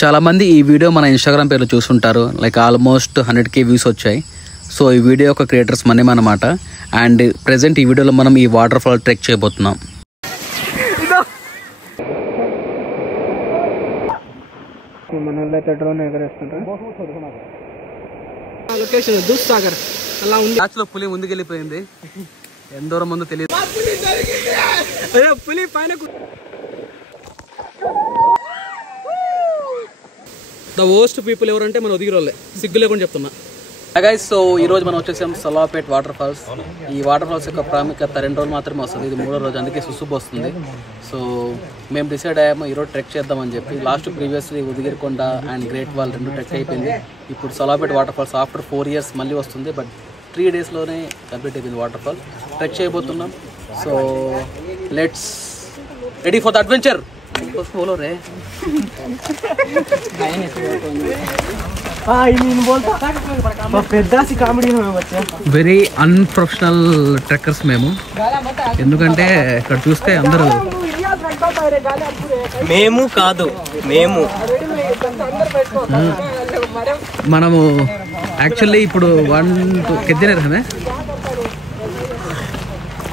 చాలామంది ఈ వీడియో మన ఇన్స్టాగ్రామ్ పేర్లో చూసుంటారు. లైక్ ఆల్మోస్ట్ 100K వ్యూస్ వచ్చాయి. సో ఈ వీడియో యొక్క క్రియేటర్స్ మనమే అన్నమాట. అండ్ ప్రెజెంట్ ఈ వీడియోలో మనం ఈ వాటర్ ఫాల్ ట్రెక్ చేయబోతున్నాం. పులి ముందుకెళ్ళిపోయింది. ఎంత దూరం ముందు తెలియదు. పులి పైన ద వోస్ట్ పీపుల్ ఎవరంటే మన ఒదిగిరోళ్ళే, సిగ్గు లేకుండా చెప్తున్నా. గైస్, సో ఈ రోజు మనం వచ్చేసాం సలాపేట్ వాటర్ ఫాల్స్. ఈ వాటర్ ఫాల్స్ యొక్క ప్రాముఖ్యత 2 రోజులు మాత్రమే వస్తుంది. ఇది 3వ రోజు, అందుకే సుసుబు వస్తుంది. సో మేము డిసైడ్ అయ్యాము ఈరోజు ట్రెక్ చేద్దామని చెప్పి. Last previously Udigirikonda and great wall 2 trek అయిపోయింది. ఇప్పుడు Salapet water falls after 4 years మళ్ళీ వస్తుంది. బట్ 3 daysలోనే కంప్లీట్ అయిపోయింది వాటర్ ఫాల్. ట్రెక్ చేయబోతున్నాం. So let's ready for the adventure. बोलो रे వెరీ అన్ప్రొఫెషనల్ ట్రెక్కర్స్ మేము. ఎందుకంటే ఇక్కడ చూస్తే అందరూ మేము కాదు మనము యాక్చువల్లీ ఇప్పుడు 1-2 कितने रहते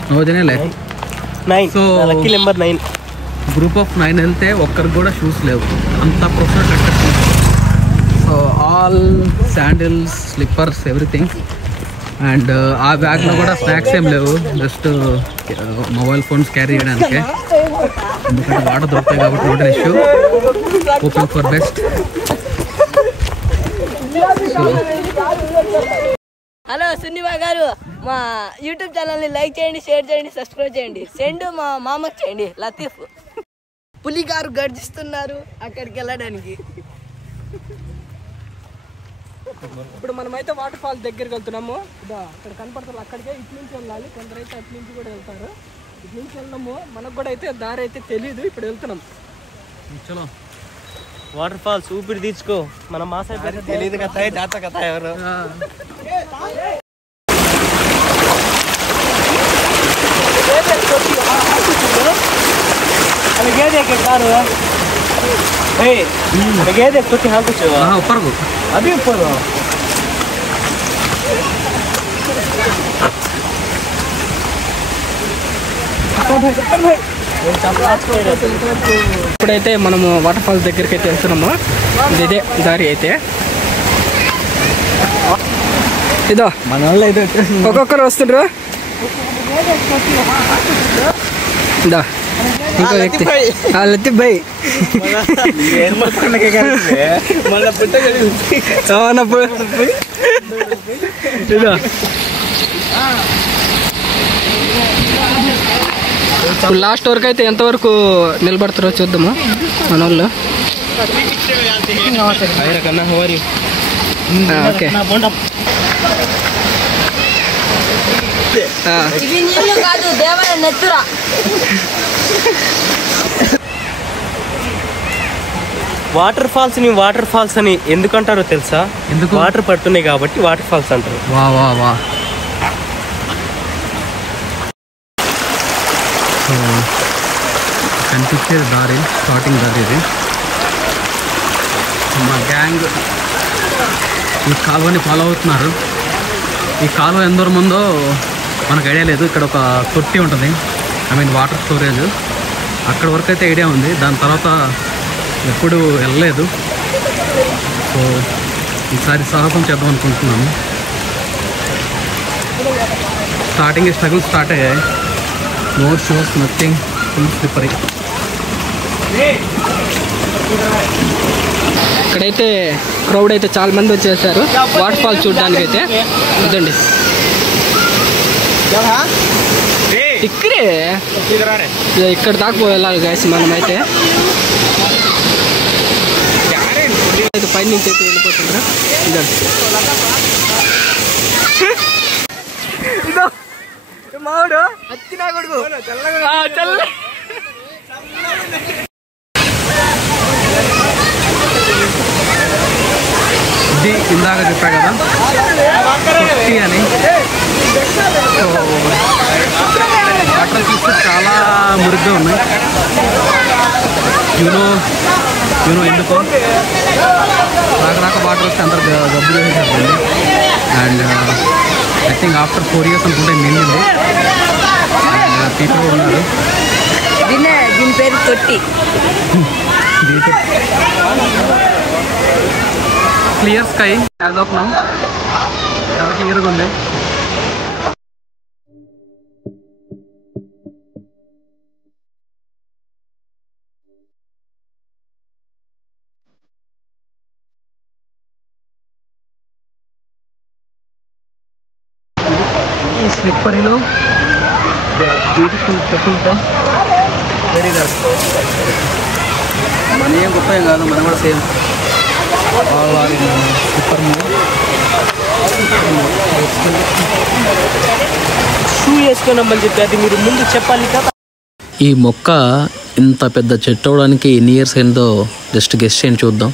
9 जने ले. So lucky number 9 group of 9 వెళ్తే ఒక్కరికి కూడా షూస్ లేవు. అంత professional trekkers. So all sandals, slippers, everything. And ఆ బ్యాగ్లో కూడా స్నాక్స్ ఏం లేవు, జస్ట్ మొబైల్ ఫోన్స్ క్యారీ చేయడానికి. ఎందుకంటే వాటర్ దొరుకుతాయి కాబట్టి water issue. Hoping for best. So hello Sunniva గారు, మా యూట్యూబ్ ఛానల్ని లైక్ చేయండి, షేర్ చేయండి, సబ్స్క్రైబ్ చేయండి. సెండ్ మా మామకి చేయండి. లతీఫ్ పులి గారు గర్జిస్తున్నారు అక్కడికి వెళ్ళడానికి. ఇప్పుడు మనమైతే వాటర్ ఫాల్ దగ్గరికి వెళ్తున్నాము. అక్కడ కనపడతారు, అక్కడికే ఇటు నుంచి వెళ్ళాలి. కొందరైతే అటు నుంచి కూడా వెళ్తారు. ఇటు నుంచి వెళ్దాము. మనకు కూడా అయితే దారి అయితే తెలియదు. ఇప్పుడు వెళ్తున్నాం. చలో వాటర్ ఫాల్స్ ఊపిరి తీసుకో. మన మా సైడ్ తెలియదు కదా, జాత కథ ఎవరు ऊपर अभी ऊपर ఇప్పుడైతే మనము వాటర్ ఫాల్స్ దగ్గరికి అయితే వెళ్తున్నాము. ఇదే దారి అయితే. ఇదో మన వాళ్ళు అయితే ఒక్కొక్కరు వస్తుండ్రు. ఇదో ఇంకో వ్యక్తి లతీఫ్ భాయ్. ఇదో ఇప్పుడు లాస్ట్ వరకు అయితే ఎంతవరకు నిలబడతారో చూద్దాము మన వాళ్ళు. ఓకే, ఇవి నీళ్ళు కాదు, దేవాలయ నెత్తురా. వాటర్ ఫాల్స్ ని వాటర్ ఫాల్స్ అని ఎందుకంటారో తెలుసా? ఎందుకు? వాటర్ పడుతున్నాయి కాబట్టి వాటర్ ఫాల్స్ అంటారు. వా వా వా. సో కనిపించే దారి, స్టార్టింగ్ దారి ఇది. మా గ్యాంగ్ ఈ కాలువని ఫాలో అవుతున్నారు. ఈ కాలువ ఎంత దూరం ఉందో మనకు ఐడియా లేదు. ఇక్కడ ఒక తొట్టి ఉంటుంది, వాటర్ స్టోరేజ్. అక్కడ వరకు అయితే ఐడియా ఉంది. దాని తర్వాత ఎప్పుడు వెళ్ళలేదు. సో ఈసారి సాహసం చేద్దాం అనుకుంటున్నాను. స్టార్టింగ్ స్ట్రగుల్ స్టార్ట్ అయ్యాయి. No shoes, nothing, full slippery. ఇక్కడైతే క్రౌడ్ అయితే చాలా మంది వచ్చేసారు వాటర్ ఫాల్ చూడడానికి అయితే. ఇదండి ఇక్కడే, ఇక్కడ దాకా వెళ్ళాలి గైస్ మనమైతే. పైన నుంచి అయితే వెళ్ళిపోతుండ్రా. ఇదో మావుడు అత్తినా కొడుకు చల్ల. ఇది ఇందాక చెప్పా కదా తొట్టి అని. బట్టలు చూస్తే చాలా మురిగ్గా ఉన్నాయి. యూనో యూనో ఎందుకు రాక వాటర్ వస్తే అందరు గబ్బు చేసేసారు. And I think after 4 years అనుకుంటే నిండింది. అండ్ పీపుల్ ఉన్నారు. దీని పేరు తొట్టి. Clear sky as of now, చాలా క్లియర్గా ఉంది. ఈ స్లిప్పరీలో బ్యూటిఫుల్ పెప్పుల్తో వెరీ గుడ్. మన ఏం గొప్ప ఏం కాదు, మనం కూడా సేమ్ స్లిప్పర్ షూ వేసుకున్నామని చెప్పి అది మీరు ముందు చెప్పాలి కదా. ఈ మొక్క ఇంత పెద్ద చెట్టు అవడానికి ఎన్ని ఇయర్స్ అయిందో జస్ట్ గెస్ట్ చేయండి చూద్దాం.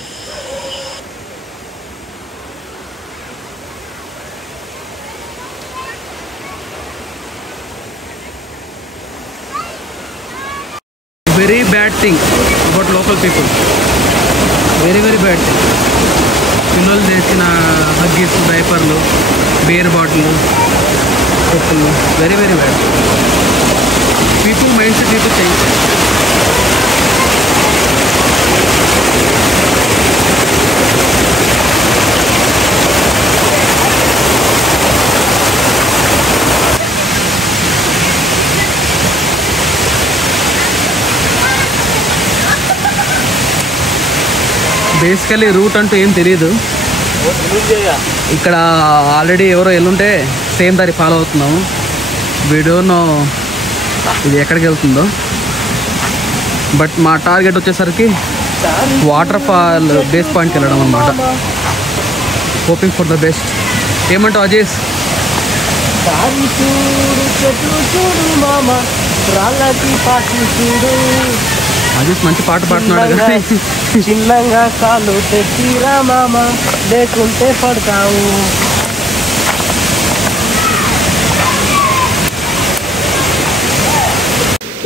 Very bad thing about local people, very bad thing. పిల్లలు చేసిన హగ్గీస్, డైపర్లు, బేర్ బాటిల్, చెప్పులు, very bad. People mindset need to change. Basically root అంటూ ఏం తెలియదు. ఇక్కడ ఆల్రెడీ ఎవరో వెళ్ళుంటే సేమ్ దారి ఫాలో అవుతున్నాము. వీడియోనో ఇది ఎక్కడికి వెళ్తుందో. బట్ మా టార్గెట్ వచ్చేసరికి వాటర్ ఫాల్ బేస్ పాయింట్కి వెళ్ళడం అనమాట. Hoping for the best. ఏమంటావు అజేష్? అజేష్ మంచి పాట పాడుతున్నాడు కదా. చిన్నంగా కాలు తెచ్చిరా మామ, లేకుంటే పడతావు.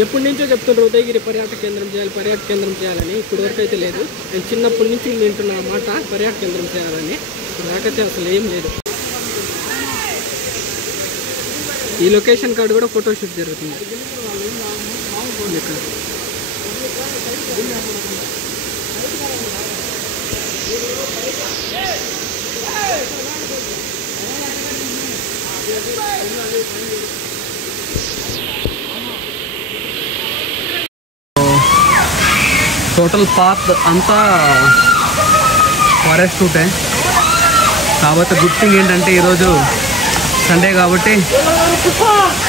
ఎప్పటి నుంచో చెప్తున్నారు ఉదయగిరి పర్యాటక కేంద్రం చేయాలని. ఇప్పటి వరకు అయితే లేదు. నేను చిన్నప్పటి నుంచి వింటున్న మాట పర్యాటక కేంద్రం చేయాలని. నాకైతే అసలు ఏం లేదు. ఈ లొకేషన్ కార్డు కూడా ఫోటోషూట్ జరుగుతుంది. టోటల్ పాత్ అంతా ఫారెస్ట్ రూటే. కాబట్టి గుడ్ థింగ్ ఏంటంటే ఈరోజు సండే కాబట్టి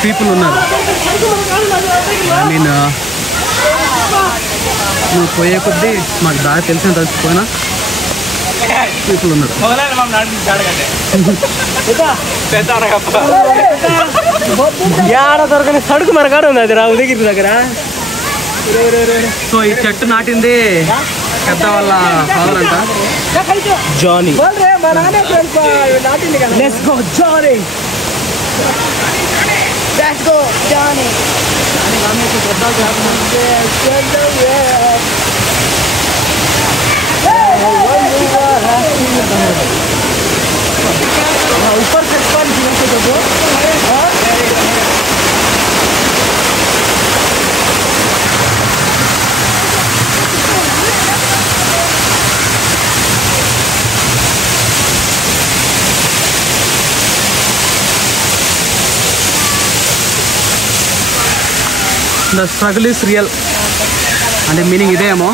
పీపుల్ ఉన్నారు. ఐ మీన్ నువ్వు పోయే కొద్దీ మాకు దారి తెలిసిన తెలిసిపోయినా పీపుల్ ఉన్నారు. ఏడ దొరకని సడుకు మన కాడ ఉంది అది ఉదయగిరి దగ్గర. సో ఈ చెట్టు నాటింది పెద్ద వాళ్ళ ఫాదర్ అంట, Johnny. Let's go Johnny. Let's go Johnny. ऊपर से कौन ద స్ట్రగుల్ ఈస్ రియల్ అంటే మీనింగ్ ఇదేమో.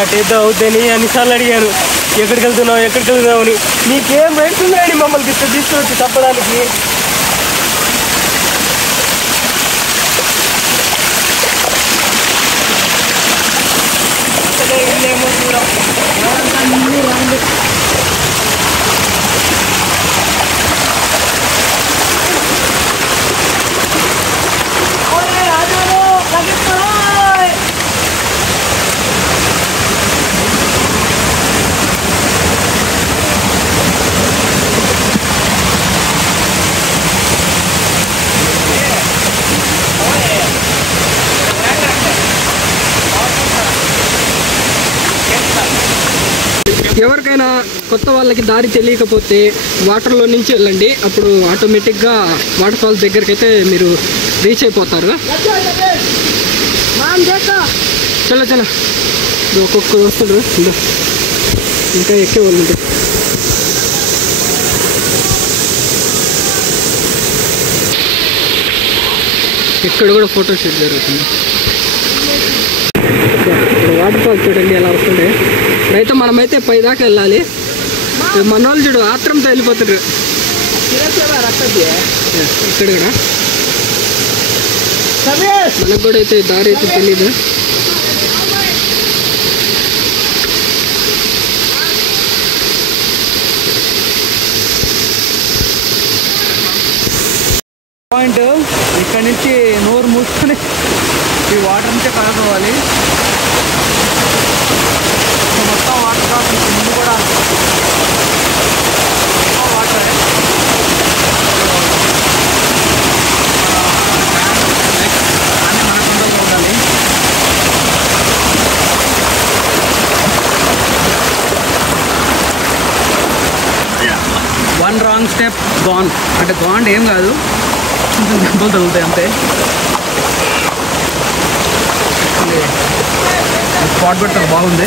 కట్టేద్దా అవుద్దని అన్నిసార్లు అడిగాను, ఎక్కడికి వెళ్తున్నావు అని. నీకేం రైట్స్ ఉన్నాయని మమ్మల్ని తీసుకొచ్చి తప్పడానికి. అసలే ఇల్లేమో చూడం. ఎవరికైనా కొత్త వాళ్ళకి దారి తెలియకపోతే వాటర్లో నుంచి వెళ్ళండి, అప్పుడు ఆటోమేటిక్గా వాటర్ ఫాల్స్ దగ్గరికి అయితే మీరు రీచ్ అయిపోతారు. చలో చలో ఒక్కొక్కరు వస్తారు, ఇంకా ఎక్కే వాళ్ళు ఉంటారు. ఇక్కడ కూడా ఫోటో షూట్ జరుగుతుంది. వాటర్ ఫాల్స్ చూడండి ఎలా వస్తుండే. ఇప్పుడైతే మనమైతే పై దాకా వెళ్ళాలి. మన వాళ్ళు చూడు ఆత్రంతో వెళ్ళిపోతారు. ఇక్కడ కూడా మనకు కూడా అయితే దారి అయితే తెలీదు. పాయింట్ ఇక్కడ నుంచి నోరు మూసుకొని ఈ వాటర్ నుంచే కలుపుకోవాలి. మొత్తం వాటర్ డ్రాప్ ముందు కూడా వాటర్ అన్నీ మన కంట్రోల్లో ఉండాలి. వన్ రాంగ్ స్టెప్ గాన్ అంటే గాన్ ఏం కాదు, కొంచెం దెబ్బలు తగులుతాయి అంతే. స్పాట్ కూడా చాలా బాగుంది.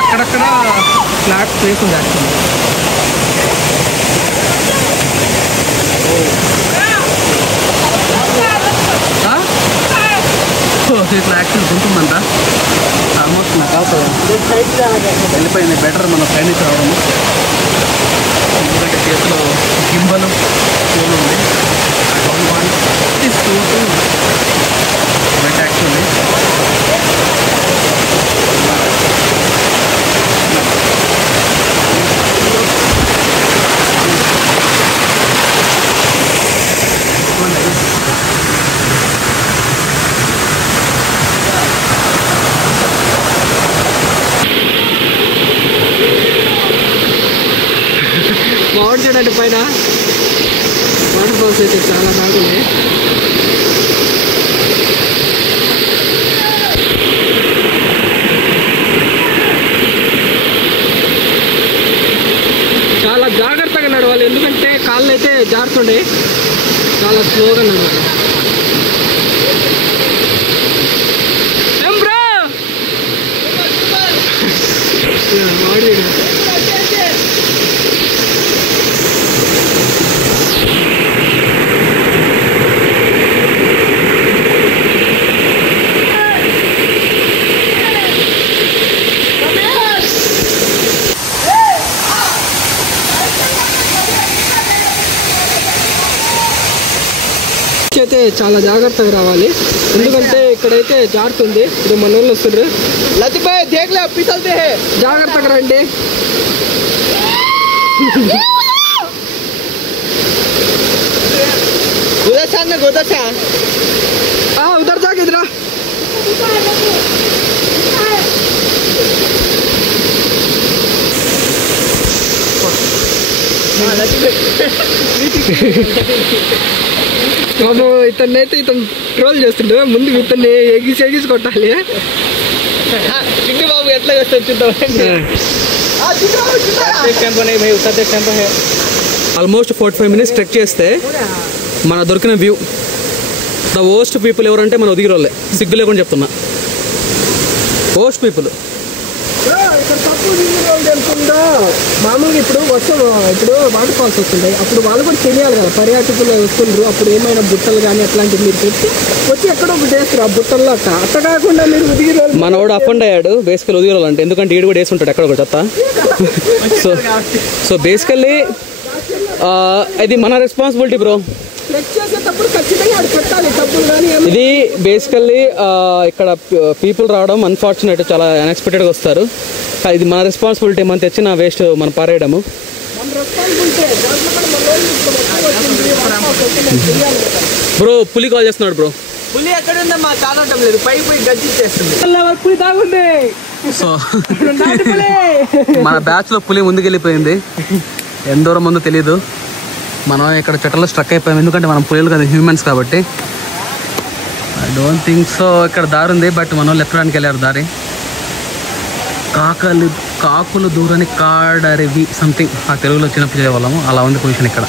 అక్కడక్కడ ఫ్లాట్ ప్లేస్ ఉంది యాక్చువల్లీ. ఇట్లా యాక్చువల్ ఉంటుందంట. ఆల్మోస్ట్ నాకు వెళ్ళిపోయింది. బెటర్ మన సైడ్ నుంచి రావడము, ఎందుకంటే చేతిలో గింబలు ఫోన్ ఉంది. యాక్చువల్లీ బాగుంది చూడండి పైన వాటర్ ఫాల్స్ అయితే చాలా బాగుంది. చాలా జాగ్రత్తగా నడవాలి, ఎందుకంటే కాళ్ళు అయితే జారుతుండే. చాలా స్లోగా నడవాలి. అయితే చాలా జాగ్రత్తగా రావాలి, ఎందుకంటే ఇక్కడైతే జారుతుంది. ఇప్పుడు మన వాళ్ళు వస్తారు. జాగ్రత్తగా రండి. ఉదర్ జాగా ఇదిరా. బాబు ఇతన్నైతే ఇతను ట్రోల్ చేస్తుండే. ముందు ఇతన్ని ఎగిసి కొట్టాలి. బాబు ఎట్లా చేస్తారు చూద్దాం. ఆల్మోస్ట్ 45 minutes ట్రెక్ చేస్తే మన దొరికిన వ్యూ. ద వోస్ట్ పీపుల్ ఎవరంటే మన ఉదిగిరోళ్ళే, సిగ్గు లేకుండా చెప్తున్నా. వోస్ట్ పీపుల్ ఇక్కడ తక్కువ తెలుసుకుందా. మామూలుగా ఇప్పుడు వాటర్ ఫాల్స్ వస్తుంటాయి, అప్పుడు వాళ్ళు కూడా తెలియాలి కదా. పర్యాటకులు వస్తుండ్రు, అప్పుడు ఏమైనా బుట్టలు కానీ అట్లాంటివి మీరు పెట్టి వచ్చి ఎక్కడో చేస్తారు ఆ బుట్టల్లో. అట్ట కాకుండా మీరు ఉదిగిరోళ్ళు. మనవాడు అఫండ్ అయ్యాడు బేసికల్ ఉదిగిరోళ్ళు అంటే, ఎందుకంటే ఈడు కూడా వేసుకుంటాడు ఎక్కడ కూడా చెత్త. సో బేసికల్లీ ఇది మన రెస్పాన్సిబిలిటీ బ్రో. ఇది బేసికల్లీ ఇక్కడ పీపుల్ రావడం అన్ఫార్చునేట్, చాలా అన్ఎక్స్పెక్టెడ్గా వస్తారు. ఇది మన రెస్పాన్సిబిలిటీ. మనం తెచ్చిన వేస్ట్ మనం పారేయడము. బ్రో పులి కాల్ చేస్తున్నాడు బ్రో. పులి ఎక్కడ ఉందమ్మా చాలటం లేదు, పై పోయి గర్జించేస్తుంది. పులి తాగుంది. సో మన బ్యాచ్ లో పులి ముందుకెళ్ళిపోయింది. ఎంత దూరం ముందో తెలీదు. మనం ఇక్కడ చెట్లలో స్ట్రక్ అయిపోయాం, ఎందుకంటే మనం పులిలు కదా, హ్యూమన్స్ కాబట్టి. I don't think so. ఇక్కడ దారి ఉంది, బట్ మన వాళ్ళు ఎక్కడానికి వెళ్ళారు దారి. కాకులు దూరని కాడరివి సంథింగ్ ఆ తెలుగులో చిన్నప్పుడు చదివేవాళ్ళము. అలా ఉంది పొజిషన్ ఇక్కడ.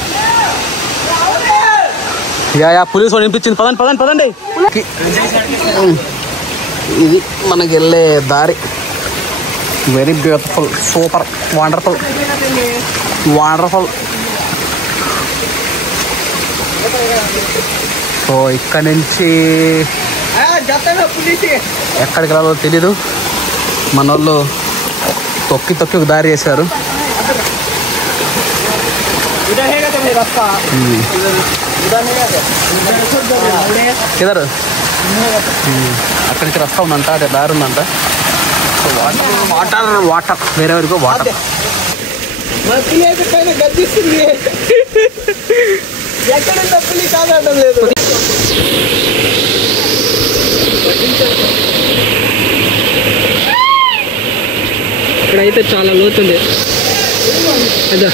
యా పోలీసు వాడు వినిపించింది. పదండి. ఇది మనకి వెళ్ళే దారి. Very beautiful, super, wonderful. So ఇక్కడ నుంచి ఎక్కడికి వెళ్ళాలో తెలీదు. మన వాళ్ళు తొక్కి ఒక దారి చేశారు. కిదరు అక్కడి నుంచి రస్తా ఉందంట, అదే దారి ఉందంట. వాటర్ వేరే వరకు వాటర్. పైన గర్జిస్తుంది. ఎక్కడుందో పులి కాదడం లేదు. ఇక్కడైతే చాలా లోతుంది. అదా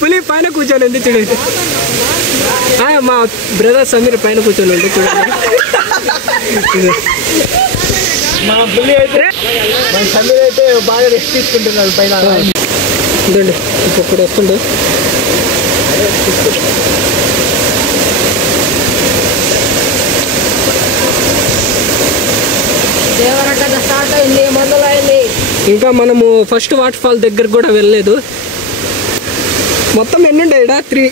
పులి పైన కూర్చొని ఉంది చూడండి. మా బ్రదర్ సమీర్ పైన కూర్చొని ఉంది చూడండి. మా పులి అయితే మన సమీర్ అయితే బాగా రెస్ట్ తీసుకుంటున్నాడు పైన. ఇదండి ఇప్పుడు వస్తుండే. ఇంకా మనము ఫస్ట్ వాటర్ ఫాల్ దగ్గర కూడా వెళ్ళలేదు. మొత్తం ఎన్ని ఉంటాయి? 3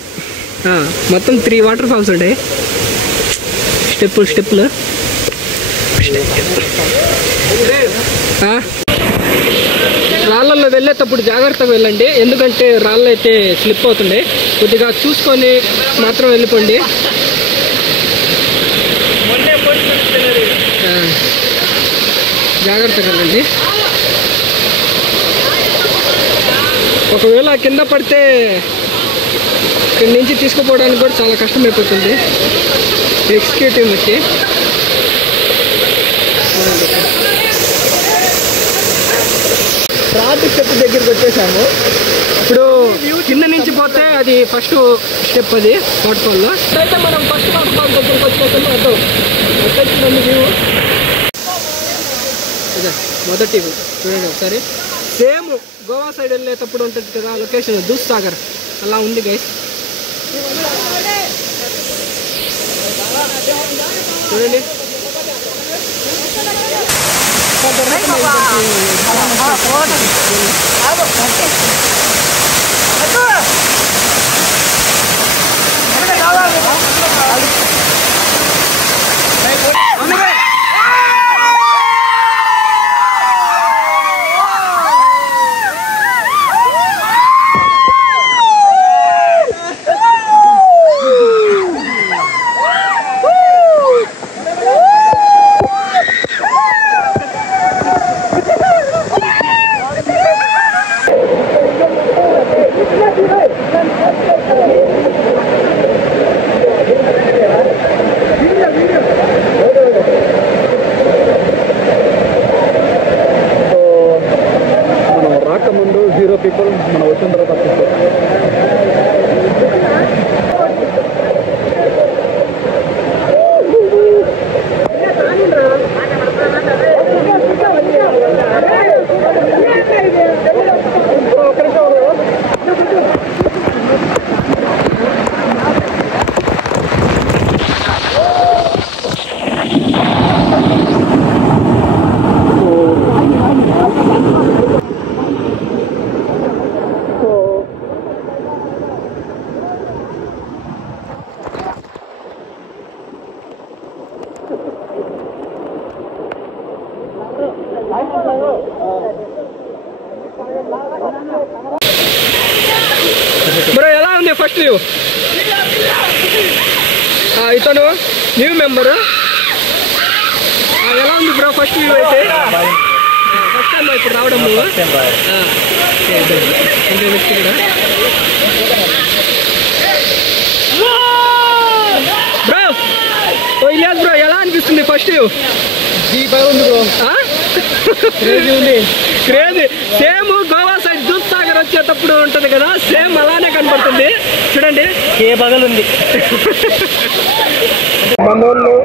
మొత్తం 3 వాటర్ ఫాల్స్ ఉంటాయి. స్టెప్పులు రాళ్ళల్లో వెళ్ళేటప్పుడు జాగ్రత్తగా వెళ్ళండి, ఎందుకంటే రాళ్ళు అయితే స్లిప్ అవుతుండే. కొద్దిగా చూసుకొని మాత్రం వెళ్ళిపోండి. జాగ్రత్తగా వెళ్ళండి. ఒకవేళ కింద పడితే ఇక్కడి నుంచి తీసుకుపోవడానికి కూడా చాలా కష్టమైపోతుంది. ఎగ్జిక్యూటివ్ వచ్చి ట్రాఫిక్ స్టెప్ దగ్గరికి వచ్చేసాము. ఇప్పుడు కింద నుంచి పోతే అది ఫస్ట్ స్టెప్, అది వాటర్ ఫాల్లో. అయితే మనం ఫస్ట్ వాటర్ ఫాల్ దగ్గరికి వచ్చేసాము. అదో వచ్చేసిందండి వ్యూ. అదే మొదటి చూడండి ఒకసారి. సేమ్ గోవా సైడ్ వెళ్ళేటప్పుడు ఉంటుంది కదా లొకేషన్, దూద్సాగర్ అలా ఉంది గైస్. చూడండి రాకముందు 0 people, మనం వచ్చిన తర్వాత బ్రో ఎలా ఉంది ఫస్ట్ వ్యూ? ఇతను న్యూ మెంబరు. ఎలా ఉంది బ్రో ఫస్ట్ వ్యూ అయితే? ఫస్ట్ టైం ఇప్పుడు రావడం నువ్వు? బ్రో ఓ ఇలియాస్ బ్రో ఎలా అనిపిస్తుంది first view? Crazy. Same Goa side Dudhsagar వచ్చేటప్పుడు ఉంటుంది కదా, సేమ్ అలానే కనపడుతుంది చూడండి. ఏ పగలుంది. మనోళ్ళు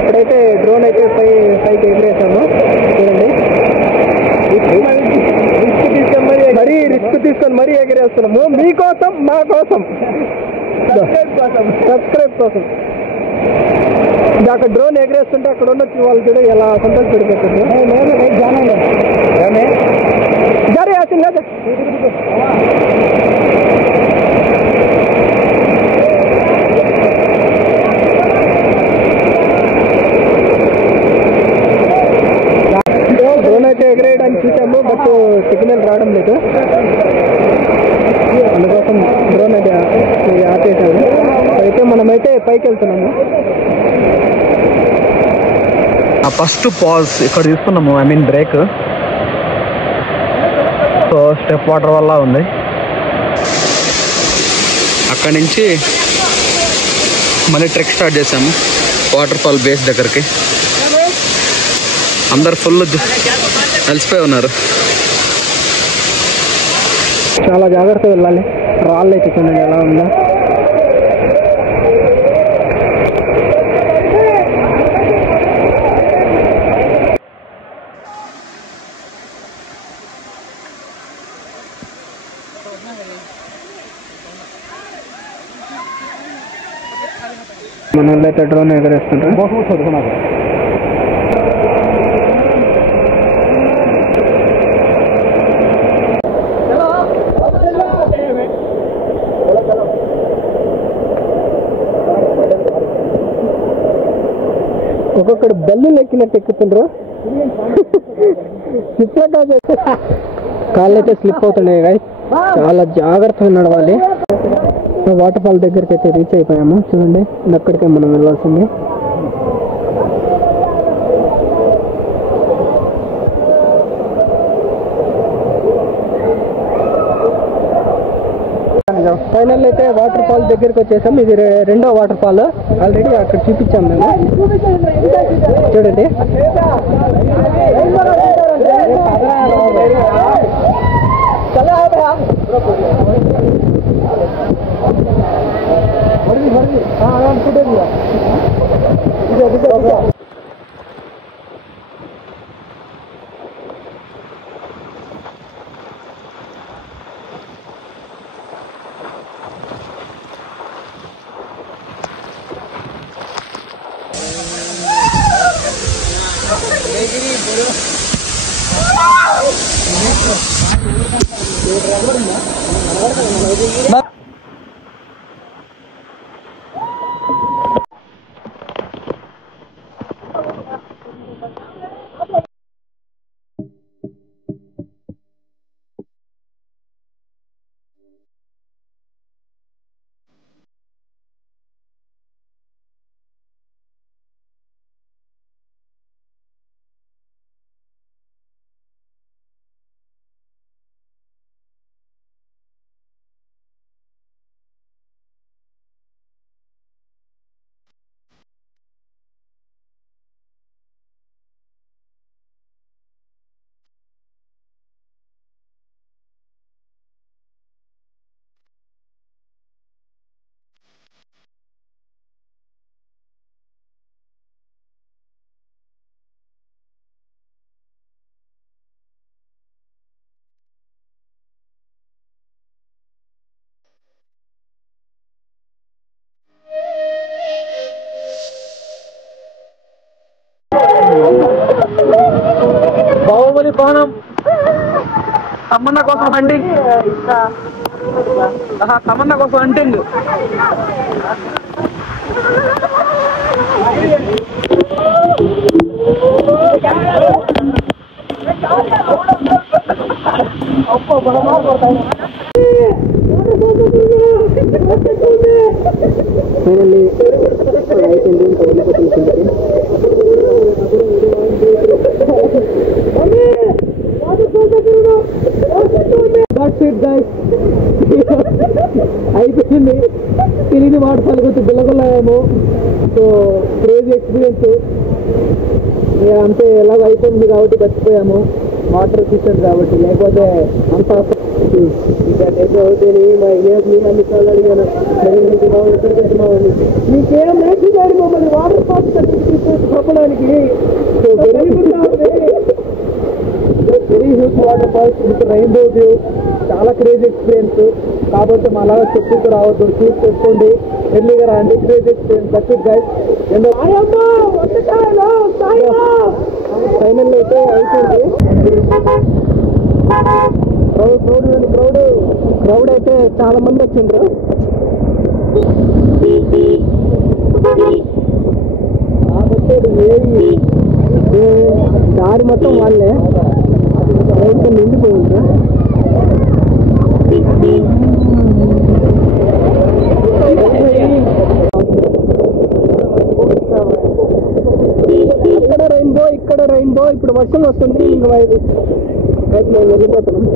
ఇప్పుడైతే డ్రోన్ అయితే పైకి ఎగిరేసాము చూడండి. మరీ రిస్క్ తీసుకొని మరీ ఎగిరేస్తున్నాము మీకోసం, మా కోసం, సబ్స్క్రైబ్ కోసం. అక్కడ డ్రోన్ ఎగిరేస్తుంటే అక్కడ ఉన్న వాళ్ళు చూడ ఎలా సంతోషపడిపోతుంది. జరే ఆసింది కదా. డ్రోన్ అయితే ఎగరేయడానికి చూసాము, బట్ సిగ్నల్ రావడం లేదు. అందుకోసం డ్రోన్ అయితే ఆపేసాము. అయితే మనమైతే పైకి వెళ్తున్నాము. ఫస్ట్ పాజ్ ఇక్కడ తీసుకున్నాము, I mean break. So step water వల్ల ఉంది. అక్కడి నుంచి మళ్ళీ ట్రెక్ స్టార్ట్ చేసాము వాటర్ ఫాల్ బేస్ దగ్గరికి. అందరు ఫుల్ అలసిపోయి ఉన్నారు. చాలా జాగ్రత్తగా వెళ్ళాలి. రాళ్ళు అయితే చూడండి ఎలా ఉందో. మన వాళ్ళు అయితే డ్రోన్ ఎగరేస్తుంటారు. ఒక్కొక్కడు బల్లి ఎక్కినట్టు ఎక్కుతుండ్రు. కాళ్ళు అయితే స్లిప్ అవుతున్నాయి గాయ్, చాలా జాగ్రత్తగా నడవాలి. వాటర్ ఫాల్ దగ్గరికి అయితే రీచ్ అయిపోయాము చూడండి. అక్కడికే మనం వెళ్ళాల్సింది. ఫైనల్ అయితే వాటర్ ఫాల్ దగ్గరికి వచ్చేసాం. ఇది రెండో వాటర్ ఫాల్. ఆల్రెడీ అక్కడ చూపించాం మేము చూడండి. తమన్నా కోసం హంటింగ్, తమన్నా కోసం హంటింగ్. అయిపోయింది. తెలియని వాటర్ కొంచెం బిల్లగొల్లాము. సో క్రేజీ ఎక్స్పీరియన్స్ అంతే. ఎలాగో అయిపోయింది కాబట్టి బతికిపోయాము, వాటర్ ఎఫిషియెంట్ కాబట్టి. లేకపోతే అంత అవుతుంది. మా ఏమి అన్నిసార్లు అడిగాను, ఎక్కడికి వెళ్తున్నావు అని. మీకేం నేర్చుకోండి మమ్మల్ని వాటర్ ఫాల్స్ చెప్పడానికి. So very huge water falls with rainbow view. చాలా క్రేజీ ఎక్స్పీరియన్స్. కాబట్టి మా అలాగా చెప్పుకు రావద్దు, చూసి పెట్టుకోండి, ఎర్లీగా రండి. Crazy experience. That's it guys. Final అయితే అయిపోయింది. క్రౌడ్ అయితే చాలా మంది వచ్చిండ్రు. కాబట్టి దారి మొత్తం వాళ్ళే క్రౌడ్తో నిండిపోయింది. ఇక్కడ రెయిన్బో. ఇప్పుడు వర్షం వస్తుంది. ఇంకా మేము వెళ్ళిపోతున్నాం.